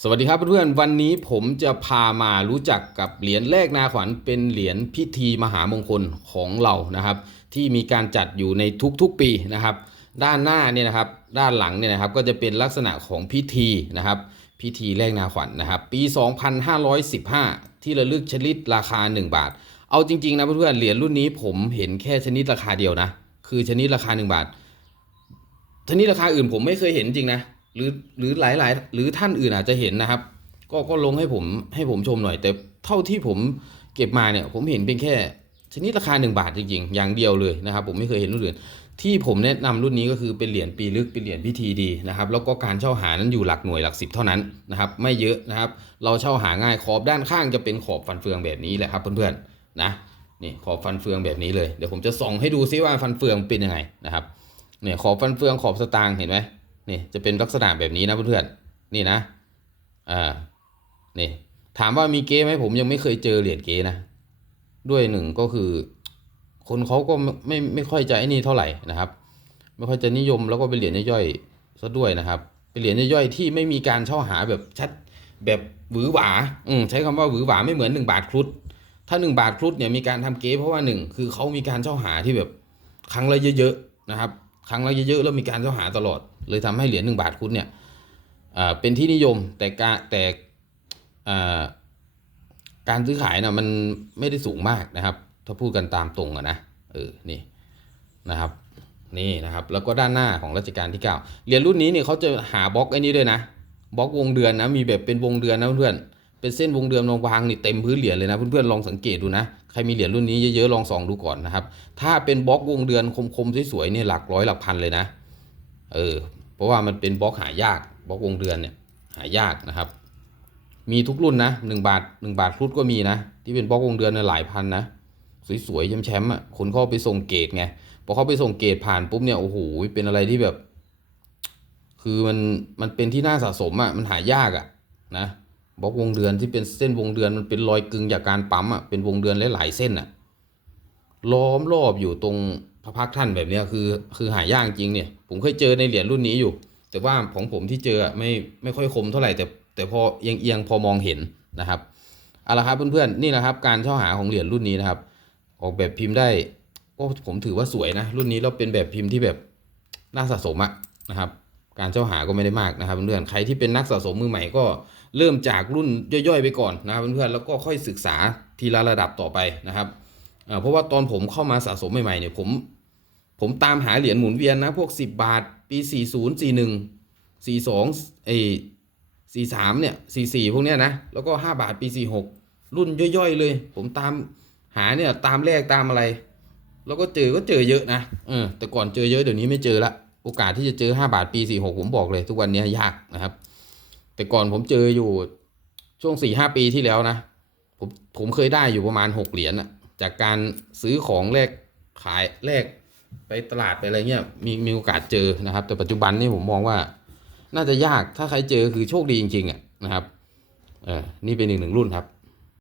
สวัสดีครับเพื่อนๆวันนี้ผมจะพามารู้จักกับเหรียญแรกนาขวัญเป็นเหรียญพิธีมหามงคลของเรานะครับ ที่มีการจัดอยู่ในทุกๆปีนะครับ ด้านหน้าเนี่ยนะครับ ด้านหลังเนี่ยนะครับก็จะเป็นลักษณะของพิธีนะครับ พิธีแรกนาขวัญนะครับ ปี 2515 ที่ระลึกชนิดราคา 1 บาท เอาจริงๆนะเพื่อนๆเหรียญรุ่นนี้ผมเห็นแค่ชนิดราคาเดียวนะ คือชนิดราคา 1 บาทชนิดราคาอื่นผมไม่เคยเห็นจริงนะ หรือหรือหลายหลายหรือท่านอื่นอาจจะเห็นนะครับ ก็ก็ลงให้ผมให้ผมชมหน่อย แต่เท่าที่ผมเก็บมาเนี่ย ผมเห็นเป็นแค่ ชนิดราคา 1 บาทจริงๆ อย่างเดียวเลยนะครับ ผมไม่เคยเห็นรุ่นอื่นที่ผมแนะนำรุ่นนี้ก็คือเป็นเหรียญปีลึกเป็นเหรียญพิธีดีนะครับ แล้วก็การเช่าหานั้นอยู่หลักหน่วยหลักสิบเท่านั้นนะครับ ไม่เยอะนะครับ เราเช่าหาง่ายขอบด้านข้างจะเป็นขอบฟันเฟืองแบบนี้แหละครับเพื่อนๆนะนี่ขอบฟันเฟืองแบบนี้เลยเดี๋ยวผมจะส่องให้ดูซิว่าฟันเฟืองเป็นยังไงนะครับเนี่ยขอบฟันเฟืองขอบสตางค์เห็นไหม นี่จะเป็นลักษณะแบบนี้นะเพื่อนๆนี่นะอ่านี่ถามว่ามีเก๊ไหมผมยังไม่เคยเจอเหรียญเก๊นะด้วยหนึ่งก็คือ คนเขาก็ไม่ไม่ไม่ค่อยจะไอ้นี่เท่าไหร่นะครับ ไม่ค่อยจะนิยมแล้วก็เป็นเหรียญย่อยๆซะด้วยนะครับ เป็นเหรียญย่อยๆที่ไม่มีการเช่าหาแบบชัดแบบหวือหวาอืมใช้คำว่าหวือหวาไม่เหมือนหนึ่งบาทครุฑถ้าหนึ่งบาทครุฑเนี่ยมีการทำเก๊เพราะว่าหนึ่งคือเขามีการเช่าหาที่แบบครั้งละเยอะๆนะครับ ครั้งละเยอะๆแล้วมีการเช่าหาตลอด เลยทำให้เหรียญหนึ่งบาทครุฑเนี่ยเป็นที่นิยมแต่การแต่การซื้อขายนะมันไม่ได้สูงมากนะครับ ถ้าพูดกันตามตรงอะนะเออนี่นะครับนี่นะครับ แล้วก็ด้านหน้าของรัชกาลที่ 9 เหรียญรุ่นนี้เนี่ยเขาจะหาบล็อกไอ้นี้ด้วยนะบล็อกวงเดือนนะมีแบบเป็นวงเดือนนะเพื่อนเป็นเส้นวงเดือนลงวางนี่เต็มพื้นเหรียญเลยนะเพื่อนๆลองสังเกตดูนะใครมีเหรียญรุ่นนี้เยอะๆลองส่องดูก่อนนะครับถ้าเป็นบล็อกวงเดือนคมๆสวยๆเนี่ยหลักร้อยหลักพันเลยนะ เออเพราะว่ามันเป็นบล็อกหายากบล็อกวงเดือนเนี่ยหายากนะครับ มีทุกรุ่นนะหนึ่งบาทหนึ่งบาทครุฑก็มีนะ ที่เป็นบล็อกวงเดือนเนี่ยหลายพันนะสวยๆแชมป์ๆอะคนเขาเอาไปส่งเกรดไงพอเขาไปส่งเกรดผ่านปุ๊บเนี่ยโอ้โหเป็นอะไรที่แบบ คือมันมันเป็นที่น่าสะสมอะมันหายากอะนะบล็อกวงเดือนที่เป็นเส้นวงเดือนมันเป็นรอยกึงจากการปั๊มอะเป็นวงเดือนหลายๆเส้นอะล้อมรอบอยู่ตรง พระพักท่านแบบนี้คือคือหายากจริงเนี่ย ผมเคยเจอในเหรียญรุ่นนี้อยู่ แต่ว่าของผมที่เจอไม่ไม่ค่อยคมเท่าไหร่แต่แต่พอเอียงเอียงพอมองเห็นนะครับเอาละครับเพื่อนๆนี่แหละครับ การเช่าหาของเหรียญรุ่นนี้นะครับ ออกแบบพิมพ์ได้ก็ผมถือว่าสวยนะรุ่นนี้เราเป็นแบบพิมพ์ที่แบบน่าสะสมอะนะครับ การเช่าหาก็ไม่ได้มากนะครับเพื่อนๆใครที่เป็นนักสะสมมือใหม่ก็เริ่มจากรุ่นย่อยๆ ไปก่อนนะครับเพื่อนๆแล้วก็ค่อยศึกษาทีละระดับต่อไปนะครับ เพราะว่าตอนผมเข้ามาสะสมใหม่ๆเนี่ยผมผมตามหาเหรียญหมุนเวียนนะพวก 10 บาท ปี 40 41 42เอ43เนี่ย44 พวกเนี้ยนะ แล้วก็ 5 บาทปี 46 รุ่นย่อยๆเลย ผมตามหาเนี่ยตามแรกตามอะไร แล้วก็เจอก็เจอเยอะนะเออแต่ก่อนเจอเยอะเดี๋ยวนี้ไม่เจอละโอกาสที่จะเจอ 5 บาทปี 46 ผมบอกเลย ทุกวันนี้ยากนะครับ แต่ก่อนผมเจออยู่ช่วง 4-5 ปีที่แล้วนะ ผมผมเคยได้อยู่ประมาณ 6 เหรียญอะ จากการซื้อของแลกขายแลกไปตลาดไปอะไรเงี้ยมีมีโอกาสเจอนะครับ แต่ปัจจุบันนี่ผมมองว่า น่าจะยากถ้าใครเจอคือโชคดีจริงๆอะนะครับเออนี่เป็นอีกหนึ่งรุ่นครับ